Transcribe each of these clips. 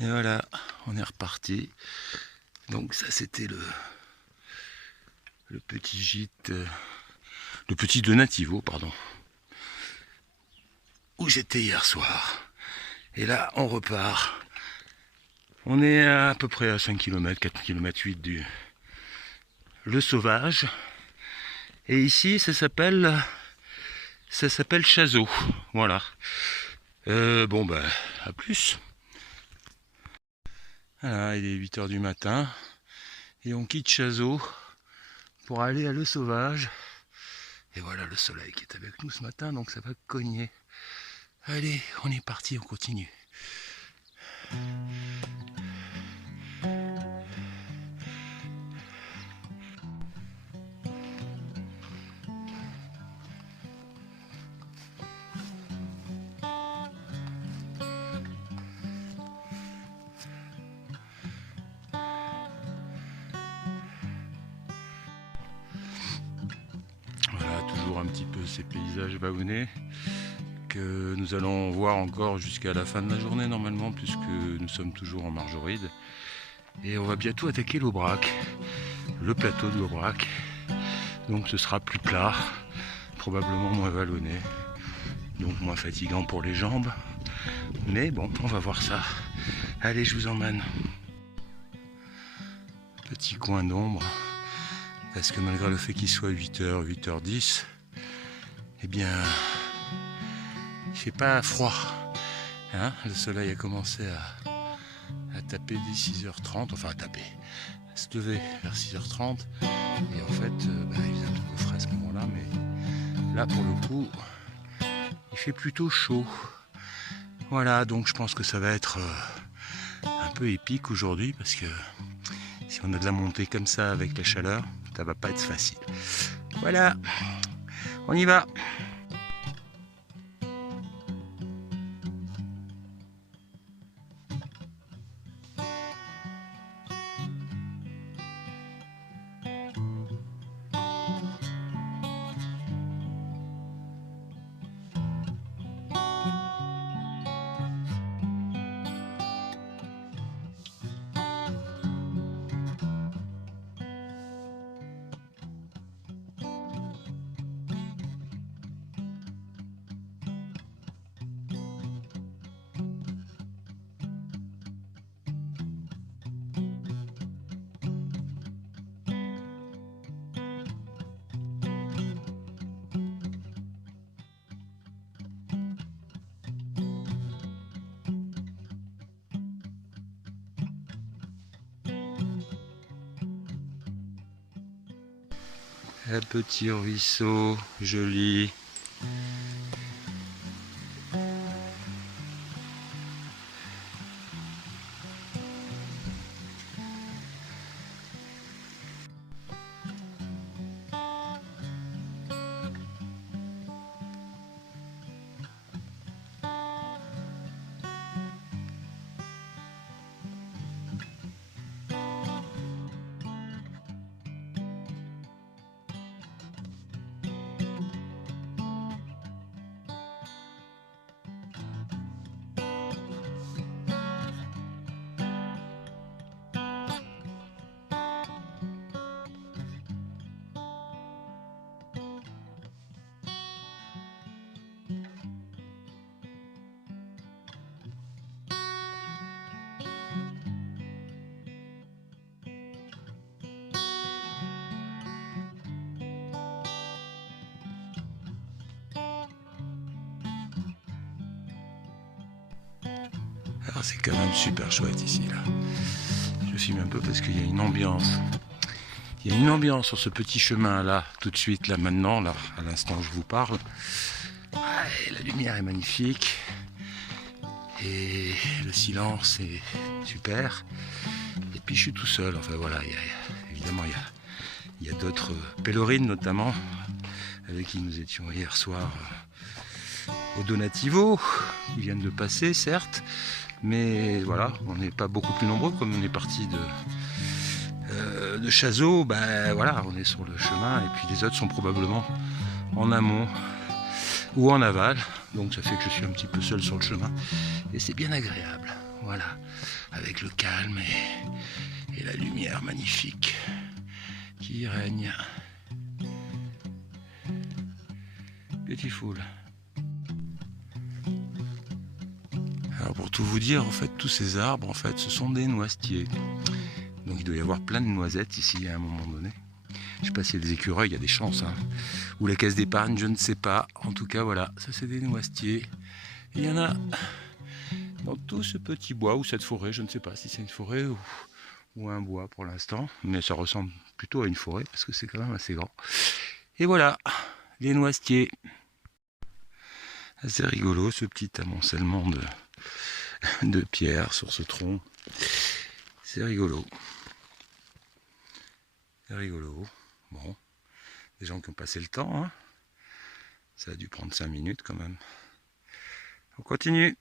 Et voilà, on est reparti. Donc ça c'était le petit gîte, le petit Donativo, pardon, où j'étais hier soir. Et là on repart. On est à peu près à 5 km, 4 km 8 du Le Sauvage. Et ici ça s'appelle Chazot. Voilà. Bon bah à plus. Voilà, il est 8 h du matin. Et on quitte Chazot pour aller à Le Sauvage. Et voilà le soleil qui est avec nous ce matin, donc ça va cogner. Allez, on est parti, on continue. Voilà, toujours un petit peu ces paysages vallonnés que nous allons voir encore jusqu'à la fin de la journée normalement, puisque nous sommes toujours en Margeride. Et on va bientôt attaquer l'Aubrac, le plateau de l'Aubrac. Donc ce sera plus plat, probablement moins vallonné, donc moins fatigant pour les jambes. Mais bon, on va voir ça. Allez, je vous emmène. Petit coin d'ombre, parce que malgré le fait qu'il soit 8h, 8h10, eh bien, il fait pas froid. Hein, le soleil a commencé à taper dès 6h30, enfin à se lever vers 6h30. Et en fait, il faisait un petit peu frais à ce moment-là, mais là pour le coup, il fait plutôt chaud. Voilà, donc je pense que ça va être un peu épique aujourd'hui, parce que si on a de la montée comme ça avec la chaleur, ça va pas être facile. Voilà, on y va. Un petit ruisseau joli. Alors c'est quand même super chouette ici là. Je filme un peu parce qu'il y a une ambiance. Il y a une ambiance sur ce petit chemin là, tout de suite là maintenant, là, à l'instant où je vous parle. Et la lumière est magnifique. Et le silence est super. Et puis je suis tout seul. Enfin voilà, évidemment il y a d'autres pèlerines notamment, avec qui nous étions hier soir au Donativo, qui viennent de passer certes. Mais voilà, on n'est pas beaucoup plus nombreux, comme on est parti de Chazot, voilà, on est sur le chemin, et puis les autres sont probablement en amont ou en aval, donc ça fait que je suis un petit peu seul sur le chemin, et c'est bien agréable. Voilà, avec le calme et la lumière magnifique qui règne. Beautiful. Alors pour tout vous dire, en fait, tous ces arbres, en fait, ce sont des noisetiers. Donc il doit y avoir plein de noisettes ici à un moment donné. Je sais pas s'il y a des écureuils, il y a des chances. Hein. Ou la caisse d'épargne, je ne sais pas. En tout cas, voilà, ça c'est des noisetiers. Et il y en a dans tout ce petit bois ou cette forêt. Je ne sais pas si c'est une forêt ou un bois pour l'instant. Mais ça ressemble plutôt à une forêt parce que c'est quand même assez grand. Et voilà, les noisetiers. C'est rigolo ce petit amoncellement de pierres sur ce tronc. C'est rigolo. C'est rigolo. Bon, des gens qui ont passé le temps. Hein. Ça a dû prendre 5 minutes quand même. On continue.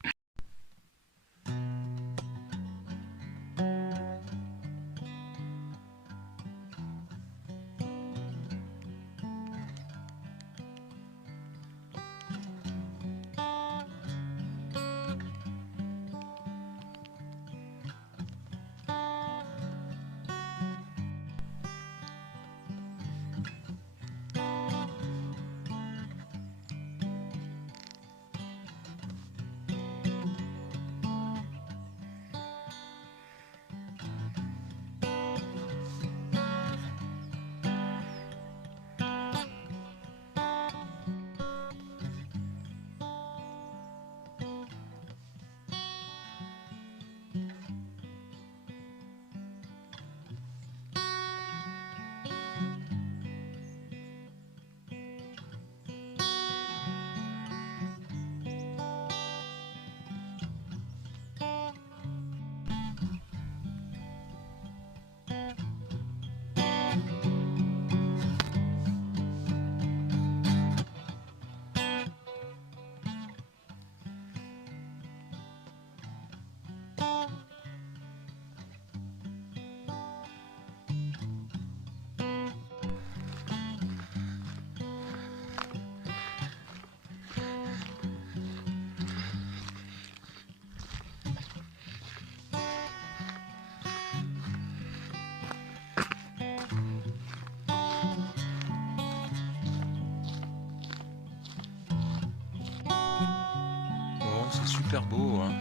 C'est super beau, hein.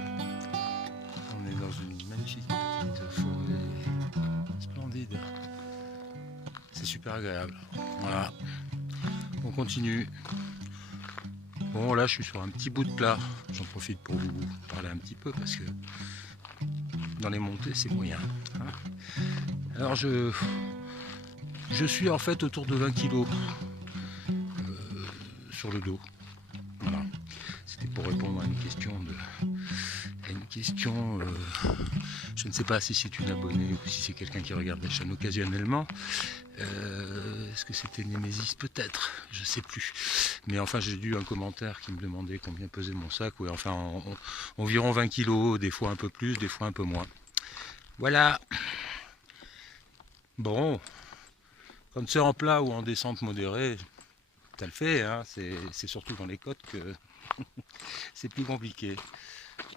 On est dans une magnifique petite forêt splendide. C'est super agréable. Voilà. On continue. Bon, là, je suis sur un petit bout de plat. J'en profite pour vous parler un petit peu parce que dans les montées, c'est moyen. Hein. Alors, je suis en fait autour de 20 kg sur le dos. Voilà. C'était pour répondre à une question je ne sais pas si c'est une abonnée ou si c'est quelqu'un qui regarde la chaîne occasionnellement. Est-ce que c'était Némésis? Peut-être, je sais plus. Mais enfin, j'ai lu un commentaire qui me demandait combien pesait mon sac. Ouais, enfin, environ 20 kg, des fois un peu plus, des fois un peu moins. Voilà. Bon, quand c'est en plat ou en descente modérée, ça le fait. Hein. C'est surtout dans les côtes que c'est plus compliqué.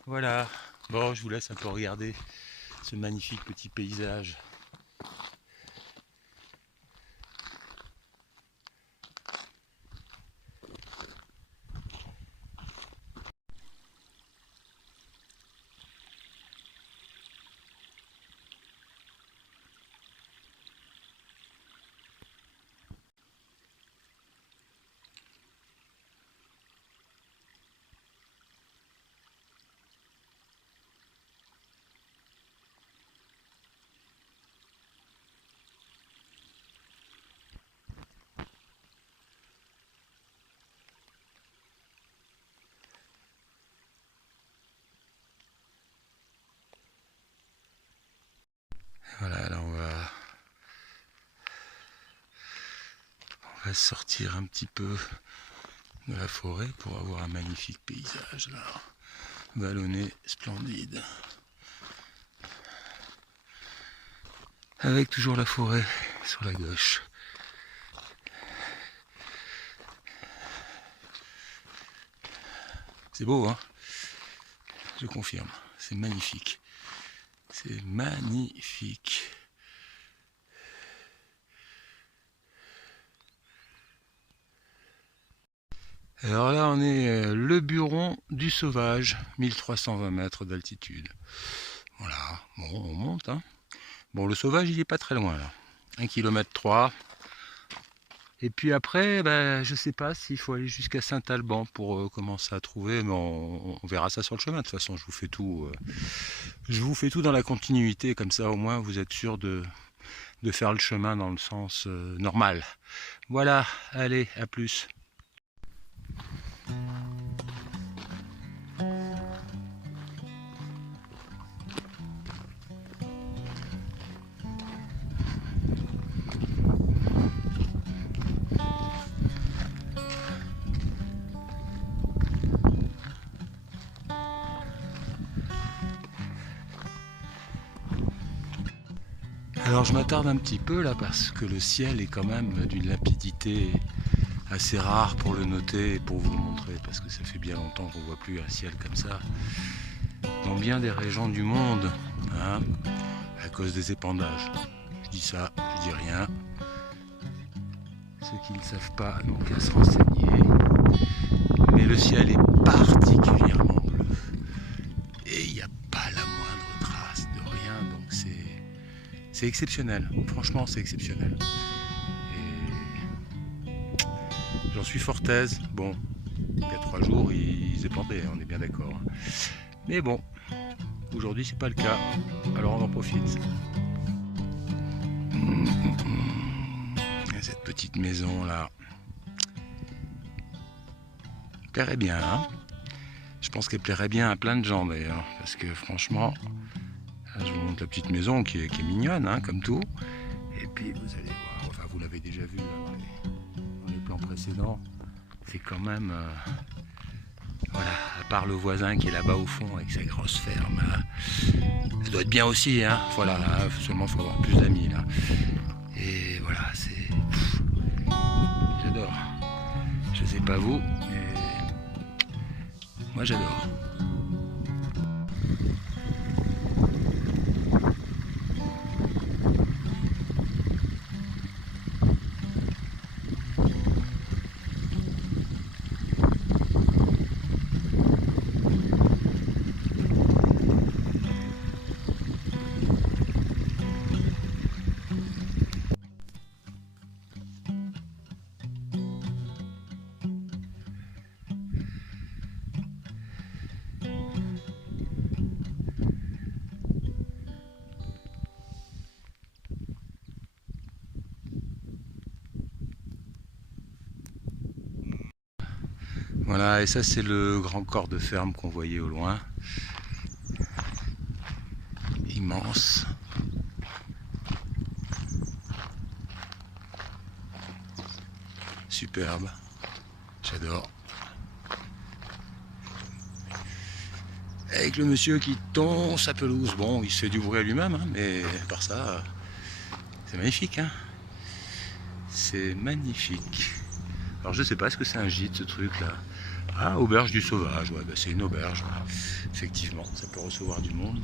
Voilà. Bon, je vous laisse un peu regarder ce magnifique petit paysage. Voilà, là on va sortir un petit peu de la forêt pour avoir un magnifique paysage là, vallonné, splendide. Avec toujours la forêt sur la gauche. C'est beau, hein? Je confirme. c'est magnifique. C'est magnifique. Alors là, on est le Buron du Sauvage, 1320 mètres d'altitude. Voilà, bon, on monte. Hein. Bon, le Sauvage, il est pas très loin là. 1,3 km. Et puis après, ben, je sais pas s'il faut aller jusqu'à Saint-Alban pour commencer à trouver, mais on verra ça sur le chemin. De toute façon, je vous fais tout dans la continuité, comme ça au moins vous êtes sûr de faire le chemin dans le sens normal. Voilà, allez, à plus. Alors je m'attarde un petit peu là parce que le ciel est quand même d'une limpidité assez rare pour le noter et pour vous le montrer, parce que ça fait bien longtemps qu'on ne voit plus un ciel comme ça dans bien des régions du monde, hein, à cause des épandages. Je dis ça, je dis rien. Ceux qui ne le savent pas n'ont qu'à se renseigner. Mais le ciel est particulièrement bleu et il n'y a pas la moindre trace de rien, donc c'est exceptionnel. Franchement, c'est exceptionnel. J'en suis fort aise. Bon, il y a 3 jours, ils épandaient, on est bien d'accord. Mais bon, aujourd'hui, c'est pas le cas. Alors on en profite. Cette petite maison là plairait bien. Hein, je pense qu'elle plairait bien à plein de gens d'ailleurs. Parce que franchement, là, je vous montre la petite maison qui est mignonne, hein, comme tout. Et puis vous allez voir, enfin vous l'avez déjà vu dans les plans précédents. C'est quand même, voilà, à part le voisin qui est là-bas au fond avec sa grosse ferme, elle doit être bien aussi, hein. Voilà, seulement il faut avoir plus d'amis là. Et voilà, c'est, j'adore. Je sais pas vous, mais moi j'adore. Voilà, et ça c'est le grand corps de ferme qu'on voyait au loin. Immense. Superbe. J'adore. Avec le monsieur qui tond sa pelouse. Bon, il se fait du bruit à lui-même, hein, mais par ça, c'est magnifique. Hein, c'est magnifique. Alors je sais pas, est-ce que c'est un gîte ce truc là? Ah, auberge du Sauvage, ouais, bah, c'est une auberge. Effectivement, ça peut recevoir du monde.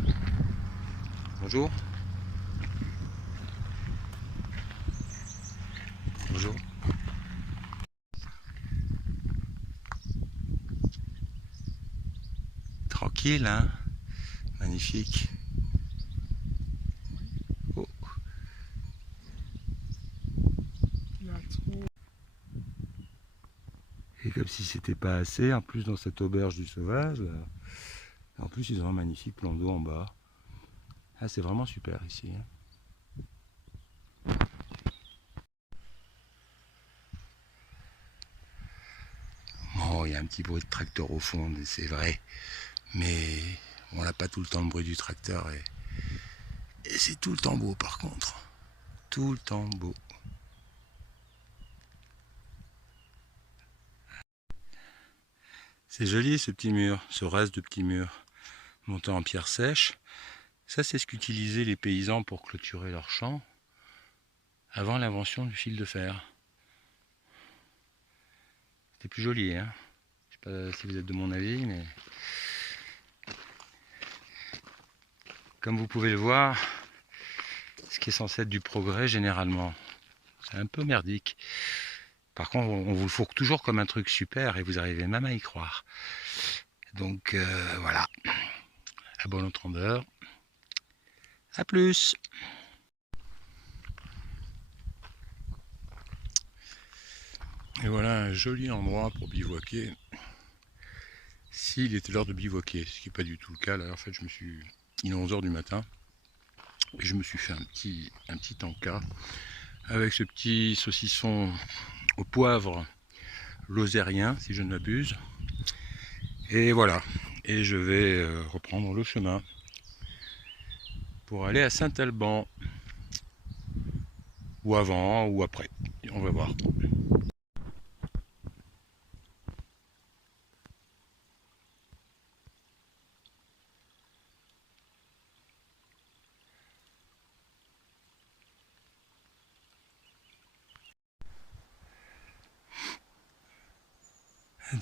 Bonjour. Bonjour. Tranquille, hein. Magnifique. Oh. Et comme si c'était pas assez, en plus dans cette auberge du Sauvage, en plus ils ont un magnifique plan d'eau en bas. Ah, c'est vraiment super ici. Hein. Bon, il y a un petit bruit de tracteur au fond, c'est vrai. Mais on n'a pas tout le temps le bruit du tracteur. Et c'est tout le temps beau par contre. Tout le temps beau. C'est joli ce petit mur, ce reste de petit mur monté en pierre sèche. Ça, c'est ce qu'utilisaient les paysans pour clôturer leurs champs avant l'invention du fil de fer. C'était plus joli, hein. Je sais pas si vous êtes de mon avis, mais comme vous pouvez le voir, ce qui est censé être du progrès généralement, c'est un peu merdique. Par contre, on vous le fourgue toujours comme un truc super et vous arrivez même à y croire. Donc voilà, à bon entendeur. À plus. Et voilà un joli endroit pour bivouaquer. S'il était l'heure de bivouaquer, ce qui n'est pas du tout le cas. Là, en fait, il est 11h du matin et je me suis fait un petit encas avec ce petit saucisson au poivre lozérien, si je ne m'abuse. Et voilà. Et je vais reprendre le chemin pour aller à Saint-Alban. Ou avant, ou après. On va voir.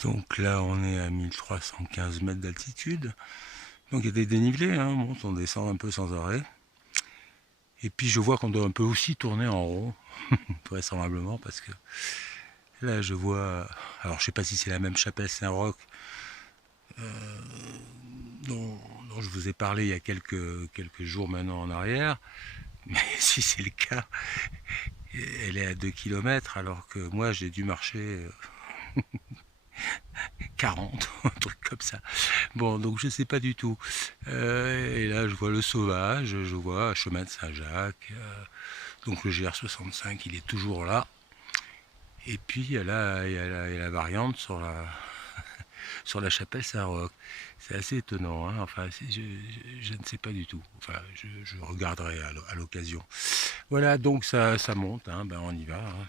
Donc là, on est à 1315 mètres d'altitude. Donc il y a des dénivelés, hein. Bon, on descend un peu sans arrêt. Et puis je vois qu'on doit un peu aussi tourner en rond, vraisemblablement, parce que là je vois, alors je sais pas si c'est la même chapelle Saint-Roch dont je vous ai parlé il y a quelques jours maintenant en arrière, mais si c'est le cas, elle est à 2 km alors que moi j'ai dû marcher 40, un truc comme ça. Bon, donc je sais pas du tout. Et là, je vois le Sauvage, je vois Chemin de Saint-Jacques. Donc le GR65, il est toujours là. Et puis il y a la variante sur sur la chapelle Saint-Roch. C'est assez étonnant, hein. Enfin, je ne sais pas du tout. Enfin, je regarderai à l'occasion. Voilà, donc ça monte, hein. Ben, on y va, hein.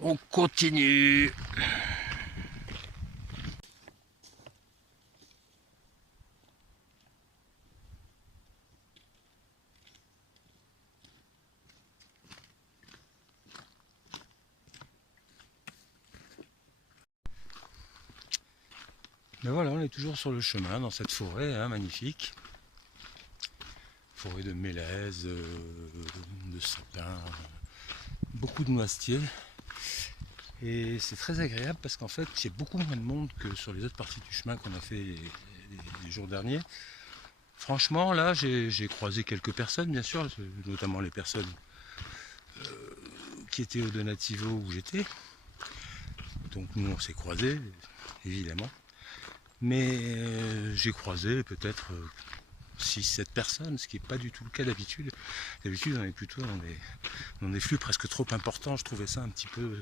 On continue. Mais voilà, on est toujours sur le chemin, dans cette forêt, hein, magnifique. Forêt de mélèzes, de sapins, beaucoup de noisetiers. Et c'est très agréable parce qu'en fait, il y a beaucoup moins de monde que sur les autres parties du chemin qu'on a fait les jours derniers. Franchement, là, j'ai croisé quelques personnes, bien sûr, notamment les personnes qui étaient au Donativo où j'étais. Donc nous, on s'est croisés, évidemment. Mais j'ai croisé peut-être 6-7 personnes, ce qui n'est pas du tout le cas d'habitude. D'habitude, on est plutôt dans des flux presque trop importants. Je trouvais ça un petit peu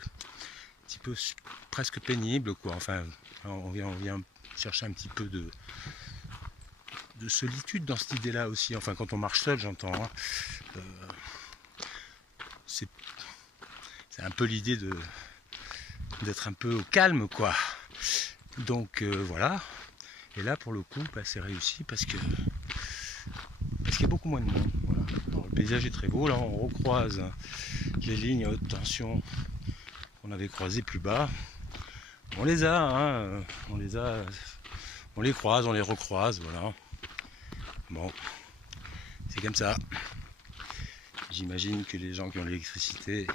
presque pénible, quoi. Enfin, on vient chercher un petit peu de solitude dans cette idée-là aussi. Enfin, quand on marche seul, j'entends, hein. C'est un peu l'idée d'être un peu au calme, quoi. Donc voilà. Et là, pour le coup, bah, c'est réussi parce qu'il y a beaucoup moins de monde. Voilà. Alors, le paysage est très beau. Là, on recroise les lignes à haute tension qu'on avait croisées plus bas. On les a, hein, on les croise, on les recroise, voilà. Bon, c'est comme ça. J'imagine que les gens qui ont l'électricité,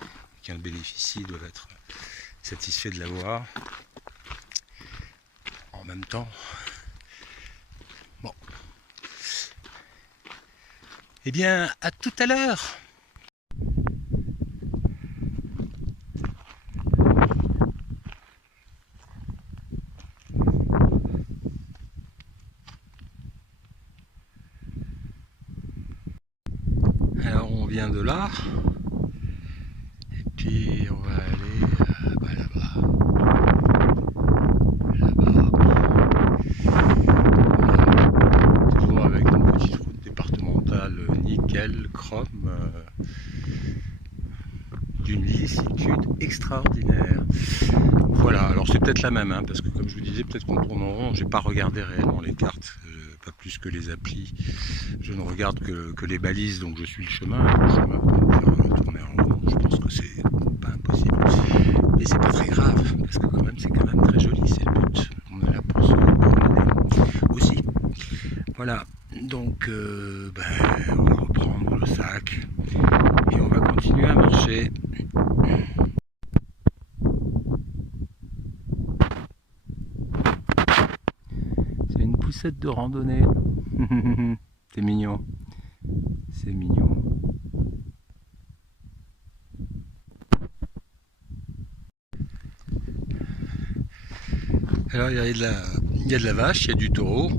qui en bénéficient, doivent être satisfaits de l'avoir. En même temps, bon. Eh bien, à tout à l'heure. Alors on vient de là, et puis on va aller bah, là-bas. Toujours avec une petite route départementale nickel, chrome, d'une lissitude extraordinaire. Voilà, alors c'est peut-être la même, hein, parce que comme je vous disais, peut-être qu'on tourne en rond, j'ai pas regardé réellement les cartes, pas plus que les applis, je ne regarde que les balises, donc je suis le chemin pour me faire tourner en rond, je pense que c'est pas impossible, mais c'est pas très grave, parce que quand même c'est quand même très joli, c'est le but, on est là pour se promener aussi. Voilà, Donc on va reprendre le sac et on va continuer à marcher. C'est une poussette de randonnée. C'est mignon. C'est mignon. Alors il y a de la vache, il y a du taureau,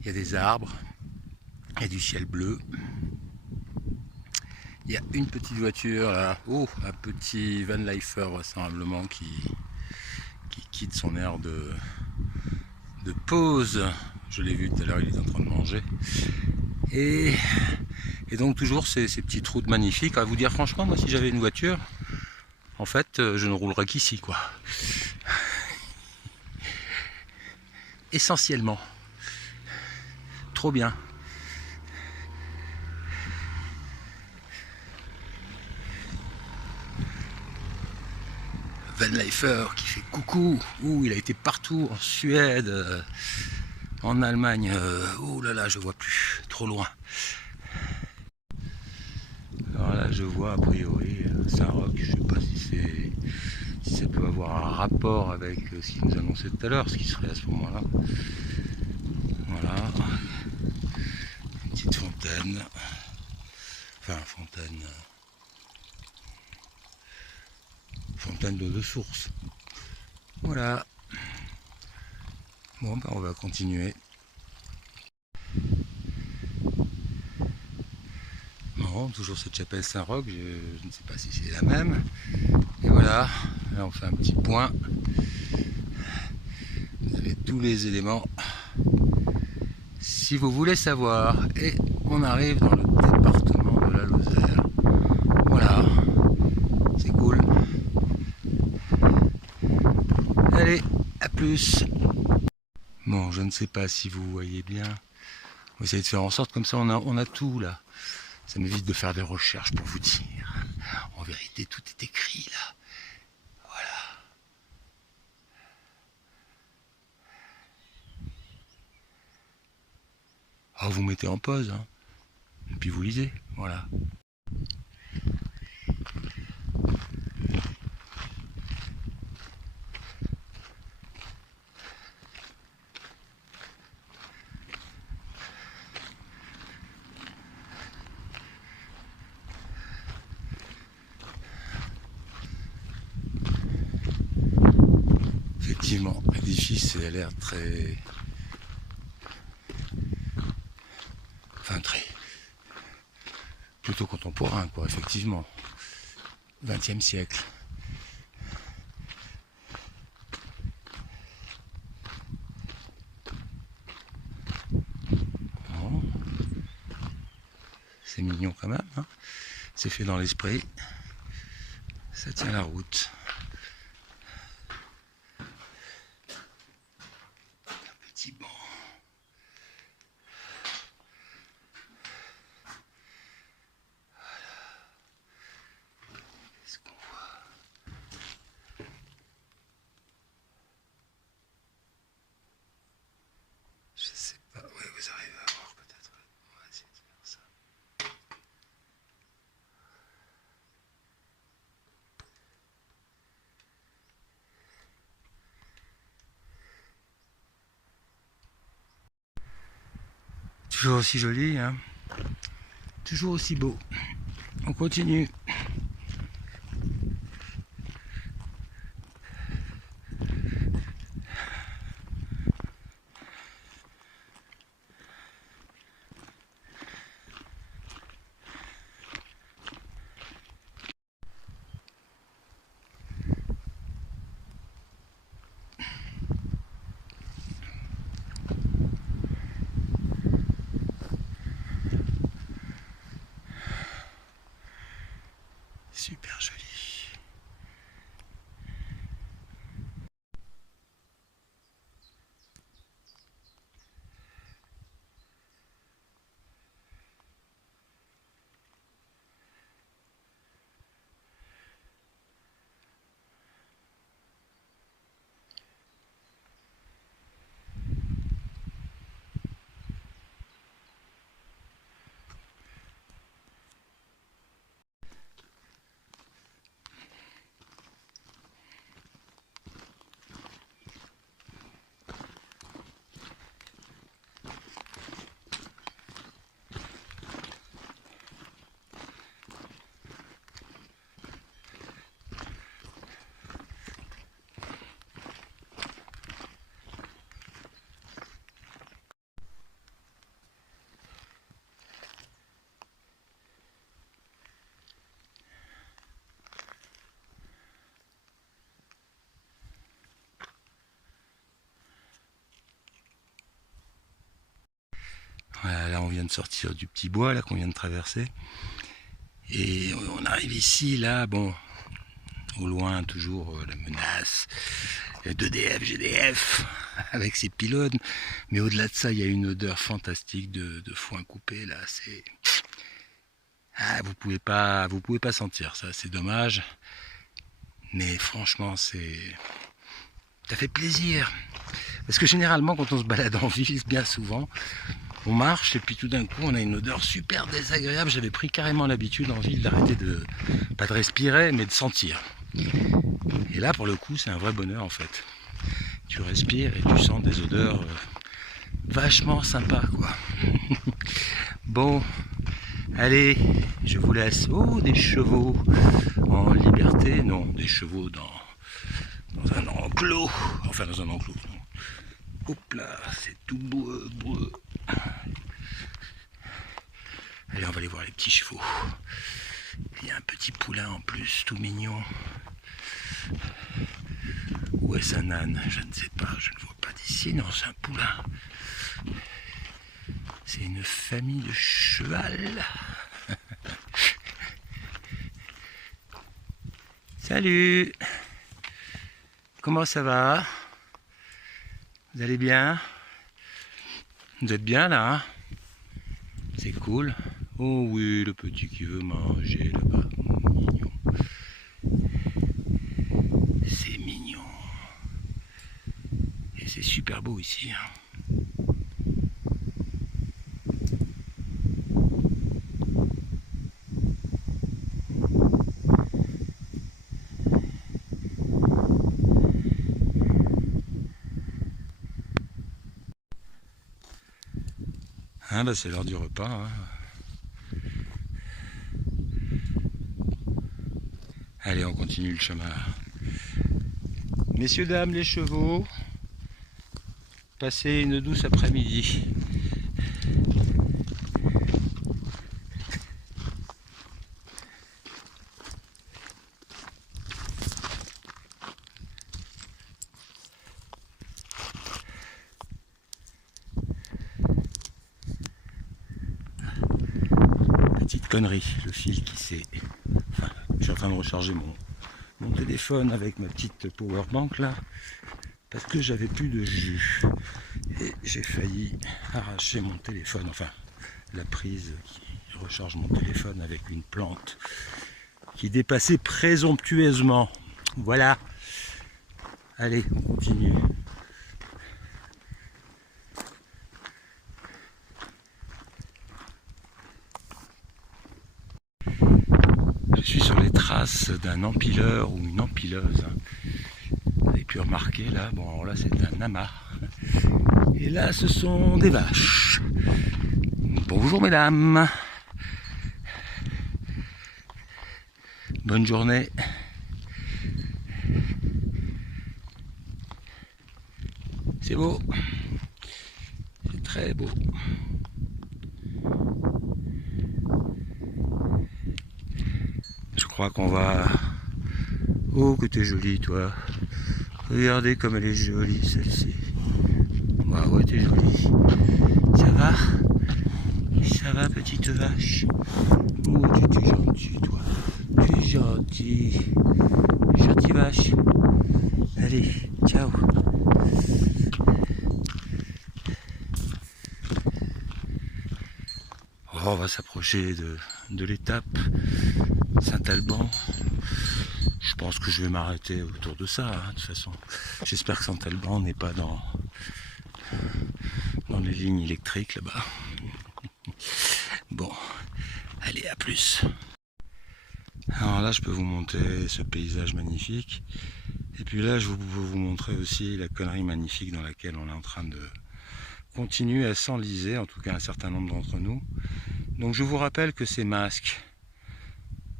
il y a des arbres, il y a du ciel bleu. Il y a une petite voiture là, un petit van lifer vraisemblablement qui quitte son aire de pause. Je l'ai vu tout à l'heure, il est en train de manger. Et donc toujours ces petites routes magnifiques. À vous dire franchement, moi si j'avais une voiture, en fait je ne roulerais qu'ici quoi. Essentiellement. Trop bien. Van Lifer qui fait coucou. Il a été partout en Suède, en Allemagne. Oh là là, je vois plus, trop loin. Alors là, je vois a priori Saint-Roch. Je sais pas si ça peut avoir un rapport avec ce qu'il nous annonçait tout à l'heure, ce qui serait à ce moment-là. Voilà, une petite fontaine. Enfin, fontaine d'eau de source. Voilà. Bon, on va continuer. Bon, toujours cette chapelle Saint-Roch, je ne sais pas si c'est la même. Et voilà, là on fait un petit point. Vous avez tous les éléments si vous voulez savoir. Et on arrive dans le département de la Lozère. Voilà, c'est cool. Allez, à plus. Bon, je ne sais pas si vous voyez bien. On va essayer de faire en sorte, comme ça on a tout là. Ça m'évite de faire des recherches pour vous dire. En vérité, tout est écrit là. Voilà. Ah, vous mettez en pause, hein. Et puis vous lisez. Voilà. Effectivement, l'édifice a l'air très... Enfin, très... plutôt contemporain, quoi, effectivement. 20e siècle. Bon. C'est mignon quand même, hein. C'est fait dans l'esprit. Ça tient la route. Un petit banc. Qu'est-ce qu'on voit? Je sais pas. Ouais, vous arrivez à voir peut-être. On va essayer de faire ça. Toujours aussi joli, hein. Toujours aussi beau. On continue. on vient de sortir du petit bois là qu'on vient de traverser. Et on arrive ici, là, bon, au loin toujours la menace d'EDF, GDF, avec ses pylônes. Mais au-delà de ça, il y a une odeur fantastique de foin coupé, là, c'est... Ah, vous pouvez pas sentir ça, c'est dommage. Mais franchement, ça fait plaisir. Parce que généralement, quand on se balade en ville, bien souvent, on marche et puis tout d'un coup, on a une odeur super désagréable. J'avais pris carrément l'habitude en ville d'arrêter pas de respirer, mais de sentir. Et là, pour le coup, c'est un vrai bonheur en fait. Tu respires et tu sens des odeurs vachement sympas, quoi. Bon, allez, je vous laisse. Oh, des chevaux en liberté. Non, des chevaux dans un enclos. Enfin, dans un enclos. Non. Hop là, c'est tout beau. Allez, on va aller voir les petits chevaux. Il y a un petit poulain en plus, tout mignon. Où est-ce un âne? Je ne sais pas, je ne vois pas d'ici. Non, c'est un poulain. C'est une famille de cheval. Salut! Comment ça va? Vous allez bien? Vous êtes bien là, hein? C'est cool. Oh oui, le petit qui veut manger là-bas. Mignon. C'est mignon. Et c'est super beau ici, hein. Ah bah c'est l'heure du repas, hein. Allez, on continue le chemin. Messieurs, dames, les chevaux, passez une douce après-midi. Petite connerie, le fil qui s'est... Enfin, je suis en train de recharger mon téléphone avec ma petite powerbank là, parce que j'avais plus de jus. Et j'ai failli arracher mon téléphone, enfin la prise qui recharge mon téléphone avec une plante qui dépassait présomptueusement. Voilà. Allez, on continue. Je suis sur les traces d'un empileur ou une empileuse. Vous avez pu remarquer là, bon alors là c'est un amas. Et là ce sont des vaches. Bonjour mesdames. Bonne journée. C'est beau. C'est très beau. Je crois qu'on va... Oh que t'es jolie toi. Regardez comme elle est jolie celle-ci. Bah ouais t'es jolie. Ça va? Ça va petite vache? Oh tu es gentil toi. Tu es gentil. Gentille vache. Allez, ciao. Oh, on va s'approcher de l'étape Saint-Alban. Je pense que je vais m'arrêter autour de ça, hein, de toute façon. J'espère que Saint-Alban n'est pas dans les lignes électriques là-bas. Bon, allez, à plus. Alors là, je peux vous montrer ce paysage magnifique. Et puis là, je peux vous montrer aussi la connerie magnifique dans laquelle on est en train de continuer à s'enliser, en tout cas un certain nombre d'entre nous. Donc je vous rappelle que ces masques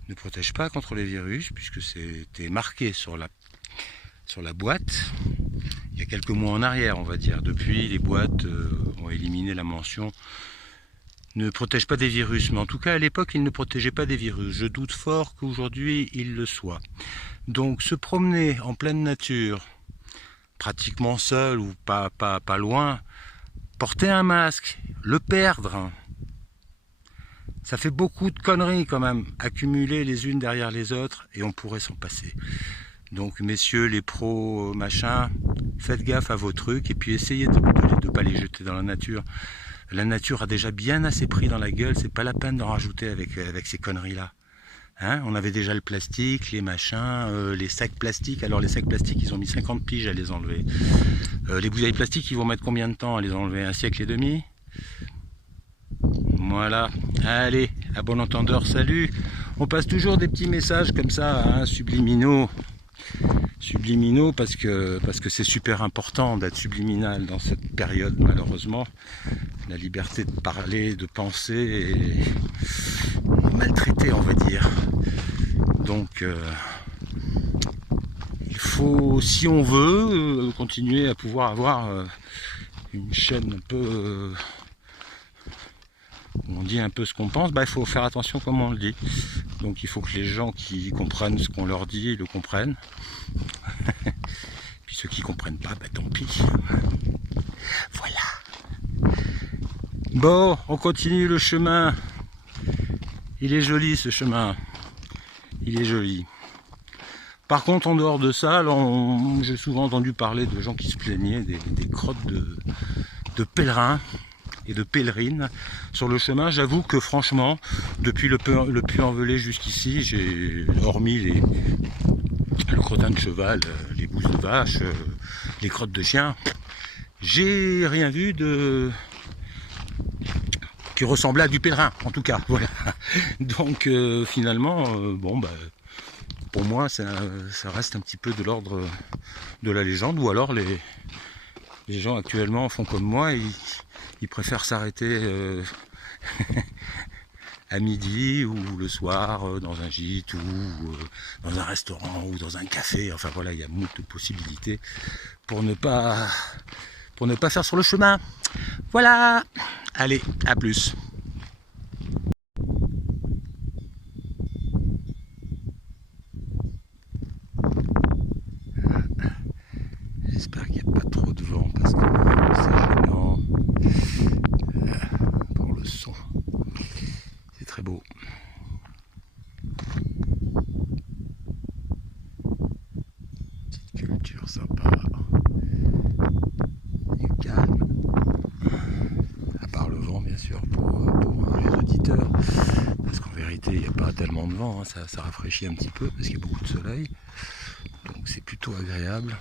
ne protègent pas contre les virus, puisque c'était marqué sur la boîte. Il y a quelques mois en arrière, on va dire. Depuis, les boîtes ont éliminé la mention ne protège pas des virus. Mais en tout cas, à l'époque, ils ne protégeaient pas des virus. Je doute fort qu'aujourd'hui, ils le soient. Donc, se promener en pleine nature, pratiquement seul ou pas loin, porter un masque, le perdre, Ça fait beaucoup de conneries quand même, accumulées les unes derrière les autres, et on pourrait s'en passer. Donc messieurs les pros machin, faites gaffe à vos trucs, et puis essayez de ne pas les jeter dans la nature. La nature a déjà bien assez pris dans la gueule, c'est pas la peine d'en rajouter avec ces conneries-là. Hein, on avait déjà le plastique, les machins, les sacs plastiques. Alors les sacs plastiques, ils ont mis 50 piges à les enlever. Les bouteilles plastiques, ils vont mettre combien de temps à les enlever? 1 siècle et demi? Voilà. Allez, à bon entendeur, salut. On passe toujours des petits messages comme ça, hein, subliminaux. Subliminaux parce que c'est super important d'être subliminal dans cette période, malheureusement. La liberté de parler, de penser est maltraitée, on va dire. Donc il faut, si on veut, continuer à pouvoir avoir une chaîne un peu où on dit un peu ce qu'on pense, il faut faire attention comment on le dit. Donc il faut que les gens qui comprennent ce qu'on leur dit le comprennent. Puis ceux qui ne comprennent pas, tant pis. Voilà. Bon, on continue le chemin. Il est joli ce chemin. Il est joli. Par contre, en dehors de ça, j'ai souvent entendu parler de gens qui se plaignaient des crottes de pèlerins et de pèlerines sur le chemin. J'avoue que franchement, depuis le Puy-en-Velay jusqu'ici, j'ai hormis le crottin de cheval, les bouses de vache, les crottes de chien, j'ai rien vu qui ressemblait à du pèlerin, en tout cas. Voilà. Donc finalement, pour moi, ça reste un petit peu de l'ordre de la légende, ou alors les gens actuellement font comme moi, ils préfèrent s'arrêter à midi ou le soir dans un gîte ou dans un restaurant ou dans un café. Enfin voilà, il y a beaucoup de possibilités pour ne pas faire sur le chemin. Voilà, allez, à plus. J'espère qu'il n'y a pas trop de vent parce que c'est gênant pour le son. C'est très beau. Petite culture sympa. Du calme. À part le vent bien sûr pour les auditeurs. Parce qu'en vérité il n'y a pas tellement de vent, hein. Ça rafraîchit un petit peu parce qu'il y a beaucoup de soleil. Donc c'est plutôt agréable.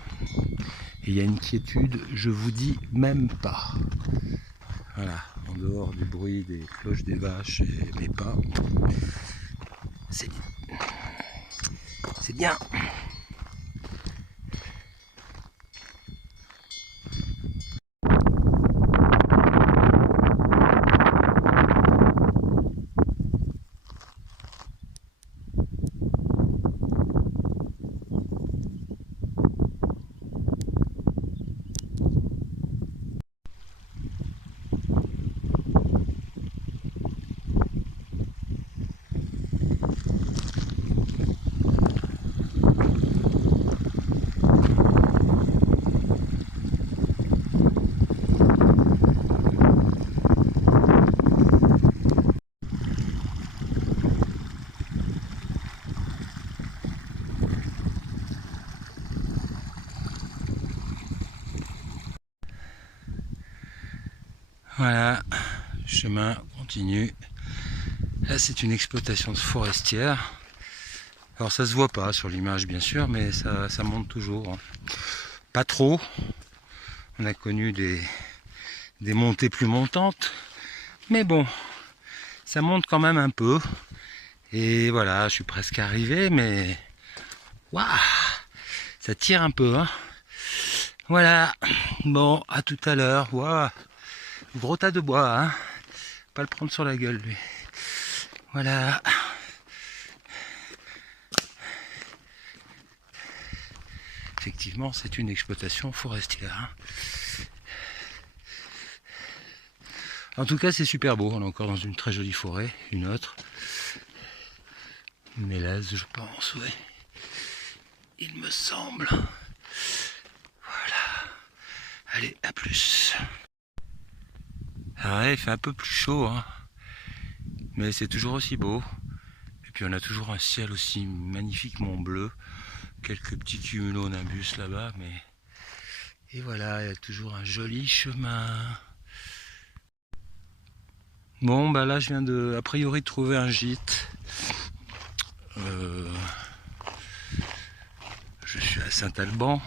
Et il y a une quiétude, je vous dis même pas. Voilà, en dehors du bruit des cloches des vaches et mes pas, c'est bien. Voilà, le chemin continue. Là c'est une exploitation de forestière. Alors ça se voit pas sur l'image bien sûr, mais ça monte toujours. Pas trop. On a connu des montées plus montantes. Mais bon, ça monte quand même un peu. Et voilà, je suis presque arrivé, mais waouh, ça tire un peu, hein. Voilà, bon, à tout à l'heure. Waouh, gros tas de bois, hein. Pas le prendre sur la gueule, lui. Voilà. Effectivement, c'est une exploitation forestière, hein. En tout cas, c'est super beau. On est encore dans une très jolie forêt. Une autre. Une mélèze, je pense, ouais. Il me semble. Voilà. Allez, à plus. Ah ouais, il fait un peu plus chaud, hein. Mais c'est toujours aussi beau. Et puis on a toujours un ciel aussi magnifiquement bleu. Quelques petits cumulonimbus là-bas, mais... Et voilà, il y a toujours un joli chemin. Bon, bah là, je viens de, a priori, de trouver un gîte. Je suis à Saint-Alban.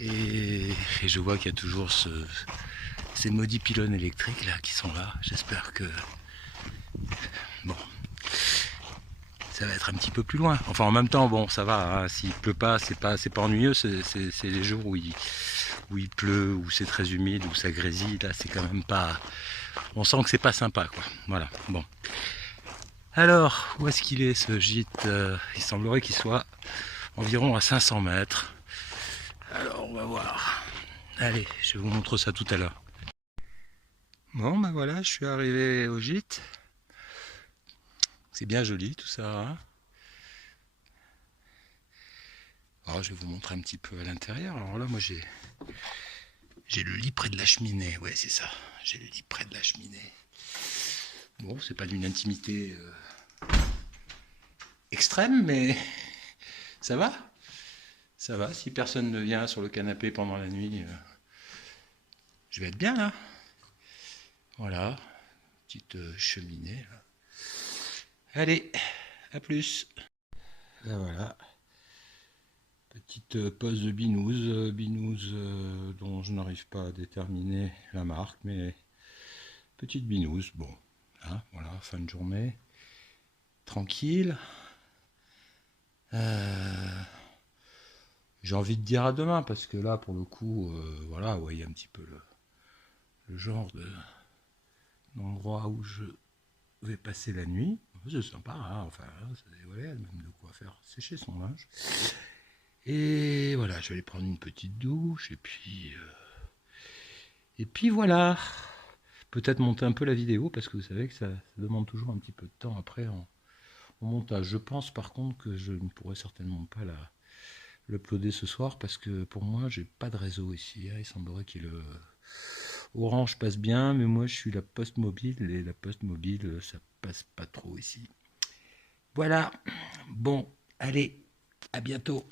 Et je vois qu'il y a toujours ces maudits pylônes électriques là qui sont là. J'espère que... Bon, ça va être un petit peu plus loin. Enfin, en même temps, bon, ça va. Hein. S'il pleut pas, c'est pas ennuyeux. C'est les jours où il pleut, où c'est très humide, où ça grésille. Là, c'est quand même pas... On sent que c'est pas sympa, quoi. Voilà, bon. Alors, où est-ce qu'il est ce gîte? Il semblerait qu'il soit environ à 500 mètres. Alors, on va voir. Allez, je vous montre ça tout à l'heure. Bon, ben voilà, je suis arrivé au gîte. C'est bien joli tout ça. Hein. Alors, je vais vous montrer un petit peu à l'intérieur. Alors là, moi, j'ai le lit près de la cheminée. Ouais, c'est ça. J'ai le lit près de la cheminée. Bon, c'est pas d'une intimité extrême, mais ça va. Ça va. Si personne ne vient sur le canapé pendant la nuit, je vais être bien là. Voilà. Petite cheminée. Là. Allez, à plus. Là, voilà. Petite pose de binouze, dont je n'arrive pas à déterminer la marque, mais petite binouze, bon, hein, voilà, fin de journée, tranquille. J'ai envie de dire à demain, parce que là, pour le coup, voilà, vous voyez un petit peu le genre d'endroit où je vais passer la nuit. C'est sympa, hein, enfin, voilà, même de quoi faire sécher son linge. Et voilà, je vais aller prendre une petite douche, et puis voilà. Peut-être monter un peu la vidéo, parce que vous savez que ça demande toujours un petit peu de temps après en montage. Je pense par contre que je ne pourrai certainement pas l'uploader ce soir, parce que pour moi, j'ai pas de réseau ici. Il semblerait que Orange passe bien, mais moi je suis la Poste Mobile, et la Poste Mobile, ça passe pas trop ici. Voilà. Bon, allez, à bientôt.